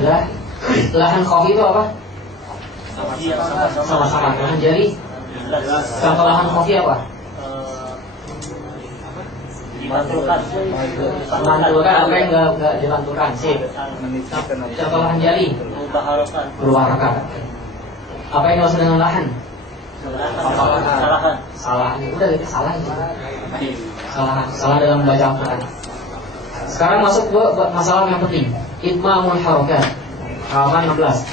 Sudah. Lahan khafi itu apa? Sama-sama. Lahan jari. Contoh lahan khafi apa? Memantulkan apa yang nggak dipantulkan. Sip. Contoh lahan jari. Berubah harokat. Apa yang dimaksud dengan lahan? Salah. Udah gitu salah itu. Salah dalam membaca Al-Quran. Sekarang masuk ke masalah yang penting. Itmamul harokat. Halaman 16.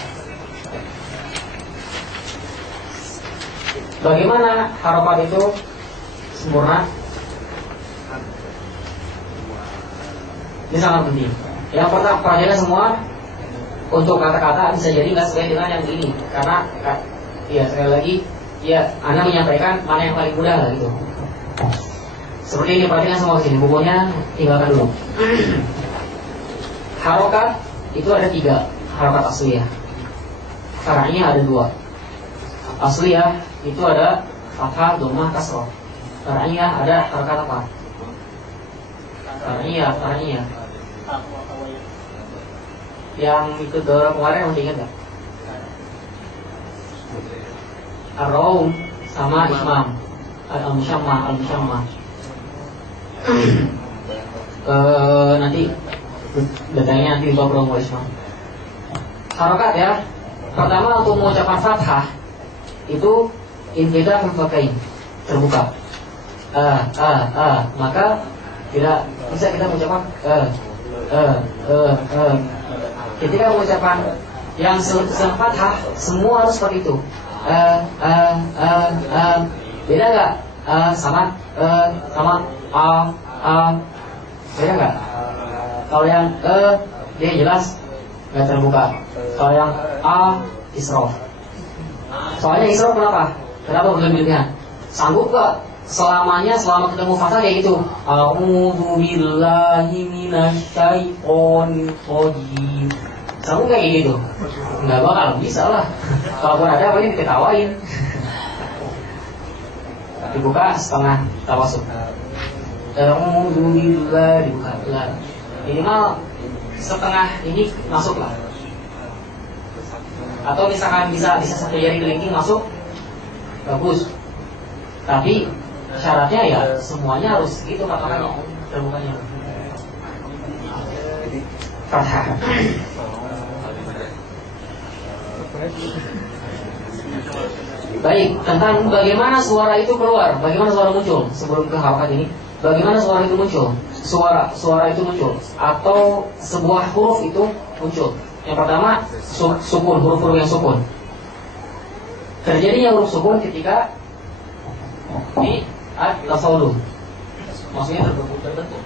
Bagaimana harokat itu sempurna? Ini sangat penting. Yang pertama, perhatikan semua. Untuk kata-kata bisa jadi nggak sesuai dengan yang ini. Karena ya sekali lagi, ya Anda menyampaikan mana yang paling mudah lah gitu. Seperti ini, perhatikan semua sini. Bukunya tinggalkan dulu. Harokat itu ada 3. Harokat asliyah. Far'iyah ada 2. Asliyah itu ada fathah, dhammah, kasrah. Far'iyah ada harokat apa? Far'iyah. Yang ikut dorong kemarin masih ingat gak? Ar-Rawm sama Imam Al-Musyammah. Nanti detailnya nanti dibawa oleh Islam. Harokat ya. Pertama untuk mengucapkan fathah itu infitahul fakain, terbuka. Maka tidak bisa kita mengucapkan ketika mengucapkan yang fathah semua harus seperti itu. Beda nggak? Sama beda nggak? Kalau yang dia jelas nggak terbuka. Kalau yang israf. Soalnya israf kenapa? Kenapa berlebihan? Sanggup gak selama ketemu fathah kayak gitu? A'udzu billahi minasyaitonir rajim. Sanggup kayak gitu? Nggak bakal bisa lah. Kalaupun ada apa ini diketawain. Dibuka setengah tawasud. A'udzu billahi dibuka. Minimal setengah ini masuk lah. Atau misalkan bisa satu jari kelingking masuk, bagus. Tapi syaratnya ya semuanya harus gitu patokannya, terbukanya. Fathah. Baik, tentang bagaimana suara itu keluar, bagaimana suara muncul sebelum ke harokat ini. Bagaimana suara itu muncul? Suara itu muncul atau sebuah huruf itu muncul. Yang pertama sukun, huruf-huruf yang sukun. Terjadinya huruf sukun ketika di tasawuf. Maksudnya terbentuk.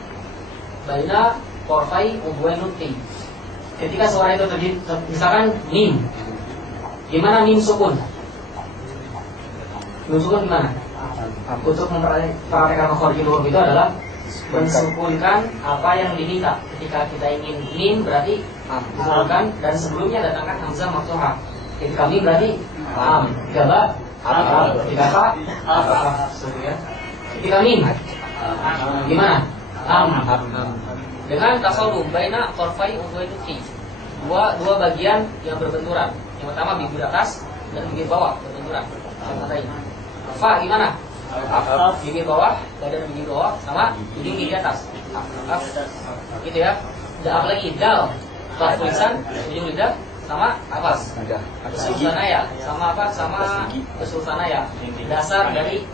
Baina korfai ubwain nuti. Ketika suara itu terjadi, misalkan mim. Gimana mim sukun? Mim sukun gimana? Untuk mempraktekkan makhorijul huruf itu adalah mensukunkan apa yang diminta. Ketika kita ingin mim berarti disukunkan dan sebelumnya datangkan hamzah maftuhah. Ketika mim berarti am. Ketika ba ketika fa ketika mim gimana? Am. Dengan tasawuf baina qarfai udwaiduki. Dua bagian yang berbenturan. Yang pertama bibir atas dan bibir bawah berbenturan. Fa gimana? Bibir bawah, badan bibir bawah sama ujung gigi atas. Gitu ya. Apa lagi? Dal. Bawah tulisan, ujung lidah sama apa? Usul sanaya. Sama apa? Sama usul sanaya. Dasar dari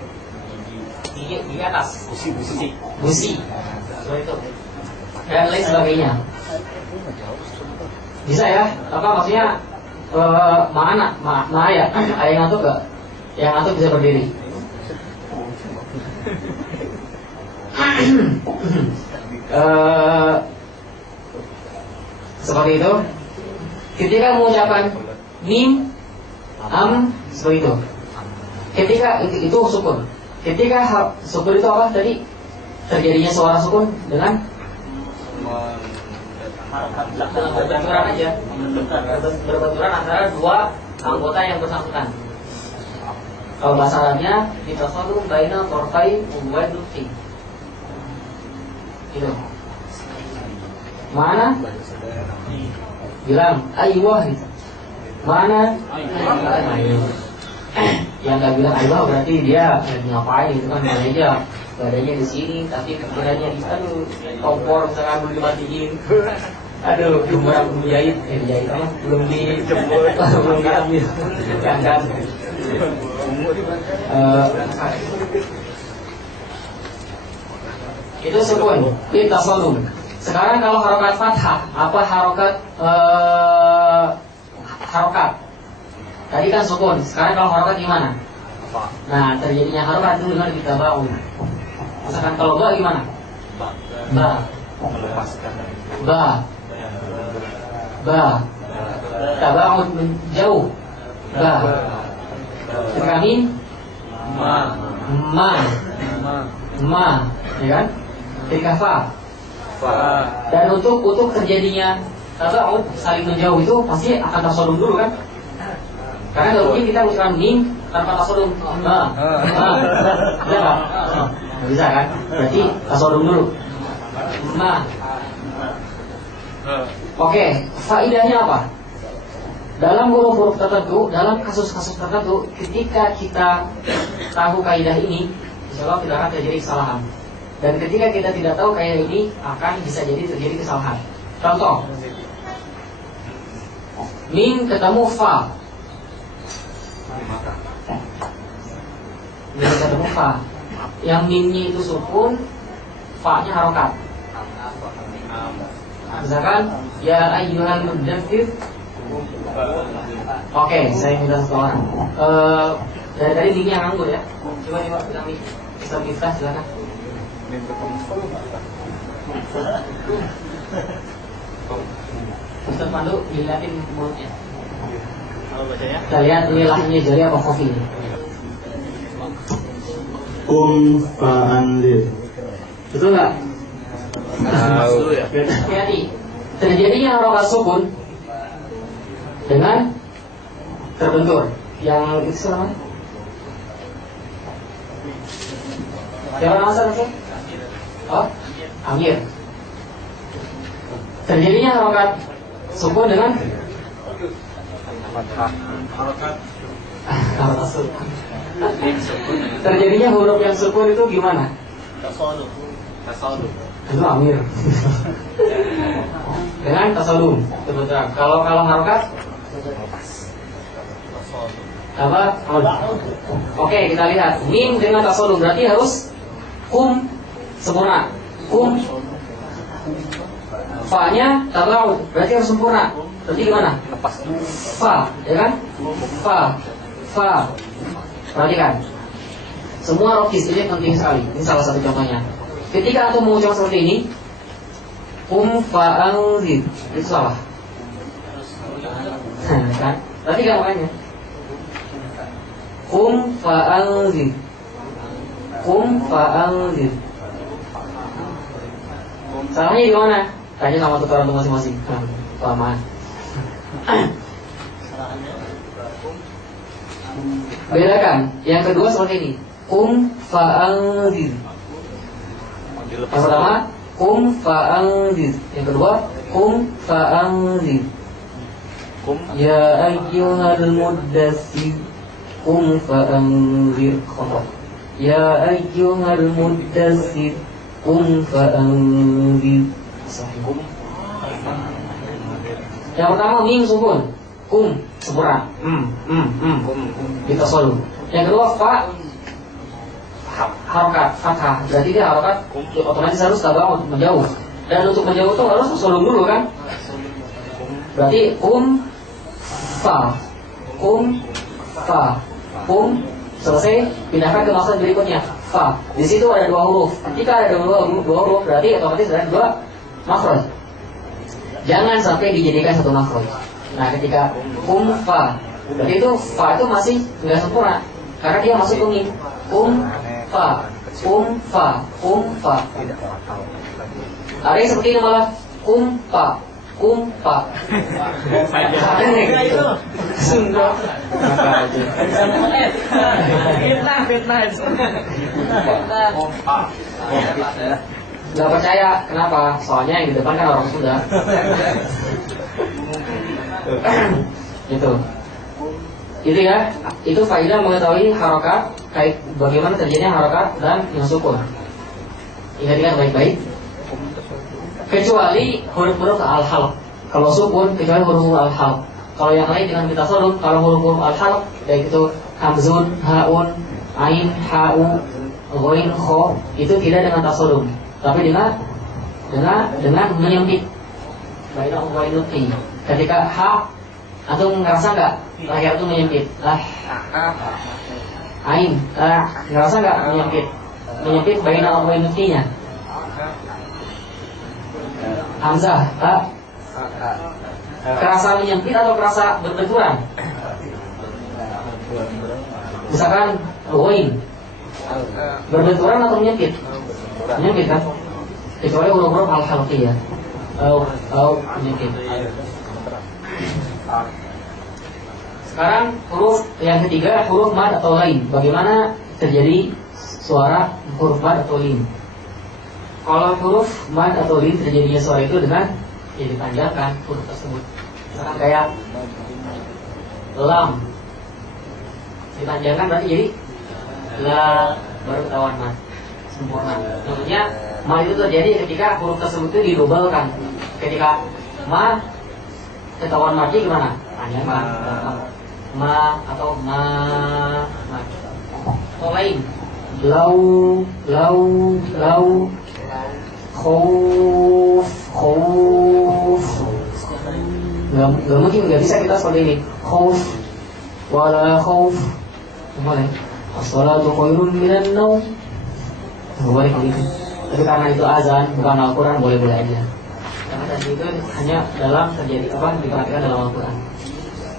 gigi atas. Busi. Seperti itu. Dan lain sebagainya. Bisa ya? Apa maksudnya? Mana ya? Ada yang ngantuk gak? Yang ngantuk bisa berdiri. Seperti itu. Ketika mengucapkan mim, am, seperti itu. Ketika itu sukun. Ketika sukun itu apa tadi? Terjadinya suara sukun dengan berbenturan aja. Berbenturan antara dua anggota yang bersangkutan. Kalau bahasa Arabnya ditasawuf baina torfai umwai duti. Gitu. Mana? bilang aywah gitu. Mana? Ayo. Yang nggak bilang aywah berarti dia ngapain gitu kan, aja badannya di sini tapi pikirannya di aduh kompor misalkan belum dimatiin, aduh belum dijahit, dijahit apa? Belum dijemput, belum diambil, kan? Itu sukun, kita sodum. Sekarang kalau harokat fathah, apa harokat? Tadi kan sukun, sekarang kalau harokat gimana? Nah, terjadinya harokat itu dengan kita bangun. Misalkan kalau ba gimana? Ba. Tabaud menjauh. Ba. Ketika min ma, ya kan? Ketika fa. Dan untuk terjadinya tabaud saling menjauh itu pasti akan tasodum dulu kan? Karena nggak mungkin kita ucapkan mim tanpa tasodum. Bisa nggak? Bisa kan? Berarti tasodum dulu. Oke, faidahnya apa? Dalam huruf-huruf tertentu, dalam kasus-kasus tertentu, ketika kita tahu kaidah ini, insya Allah tidak akan terjadi kesalahan. Dan ketika kita tidak tahu kaidah ini, akan bisa jadi terjadi kesalahan. Contoh, mim ketemu fa. Mim ketemu fa. Yang mimnya itu sukun, fa-nya harokat. Misalkan, ya ayyuhal muddaththir. Oke, saya minta satu orang. Dari tadi mimnya nganggur ya. Coba bilang mim. Kita silakan. Ustaz Pandu dilihatin mulutnya. Kita lihat ini lahirnya jari apa kopi ini. Fa'andir. Betul nggak? Hati-hati. Terjadinya harokat sukun dengan terbentur. Yang itu namanya? Siapa nama saya? Oh, Amir. Terjadinya harokat sukun dengan harokat sukun. Terjadinya huruf yang sukun itu gimana? Tasodum. Itu Amir. Dengan tasodum. Kebetulan. Kalau harokat apa? Oke, kita lihat. Mim dengan tasodum berarti harus kum sempurna. Kum fa-nya tabaud berarti harus sempurna. Berarti gimana? Fa, ya kan? Fa. Perhatikan. Semua rokis ini penting sekali. Ini salah satu contohnya. Ketika antum mengucapkan seperti ini, kum fa'anzir, itu salah. Kan? Perhatikan makanya. Kum fa'anzir. Salahnya di mana? Tanya sama tutor antum masing-masing. Paman. Bedakan. Yang kedua seperti ini. Kum fa'anzir. Yang pertama, kum fa'anzir. Yang kedua, kum fa'anzir. Ya ayyuhal muddaththir. Kum fa'anzir. Ya ayyuhal muddaththir. Kum fa'anzir. Yang pertama mim sukun, kum sempurna, kita solu. Yang kedua fa harokat fathah, berarti dia harokat otomatis harus tabaud menjauh. Dan untuk menjauh itu harus solu dulu kan? Berarti kum selesai, pindahkan ke maksud berikutnya fa. Di situ ada dua huruf. Ketika ada dua huruf berarti otomatis ada dua makhraj. Jangan sampai dijadikan satu makhraj. Nah, ketika kum fa, berarti itu fa itu masih nggak sempurna karena dia masuk ke mim. Kum fa. Ada yang seperti ini malah kum pa. Sungguh. Fitnah. Gak percaya, kenapa? Soalnya yang di depan kan orang Sunda. Gitu. Itu ya, itu faedah mengetahui harokat, kayak bagaimana terjadinya harokat dan yang sukun. Ingat-ingat baik-baik. Kecuali huruf-huruf al-halq. Kalau sukun, kecuali huruf-huruf al-halq. Kalau yang lain dengan kita sorot, kalau huruf-huruf al-halq, baik itu hamzun, haun, ain, ha'u, ghain, kha, itu tidak dengan tasodum, tapi dengan menyempit. Baina ughainati. Ketika ha, antum ngerasa nggak terakhir itu menyempit? Ain, ngerasa nggak menyempit? Menyempit baina ughainatinya. Hamzah, kerasa menyempit atau kerasa berbenturan? Misalkan ghain, berbenturan atau menyempit? Menyempit kan? Kecuali huruf-huruf al-halqiyah. Menyempit. Sekarang huruf yang ketiga, huruf mad atau lain. Bagaimana terjadi suara huruf mad atau lain? Kalau huruf mad atau lain terjadinya suara itu dengan dipanjangkan huruf tersebut. Misalkan kayak lam, dipanjangkan berarti jadi la, baru ketahuan mad sempurna. Tentunya mad itu terjadi ketika huruf tersebut itu didobalkan. Ketika ma, ketahuan madnya gimana? Panjangkan ma atau ma. Atau lain, lau, khuf. Gak mungkin, gak bisa kita seperti ini. Khuf, wala khuf. Boleh. As-salatu khairun minan naum. Boleh kalau itu. Tapi karena itu azan, bukan Al-Quran, boleh-boleh aja. Karena tadi itu hanya dalam terjadi apa diperhatikan dalam Al-Quran.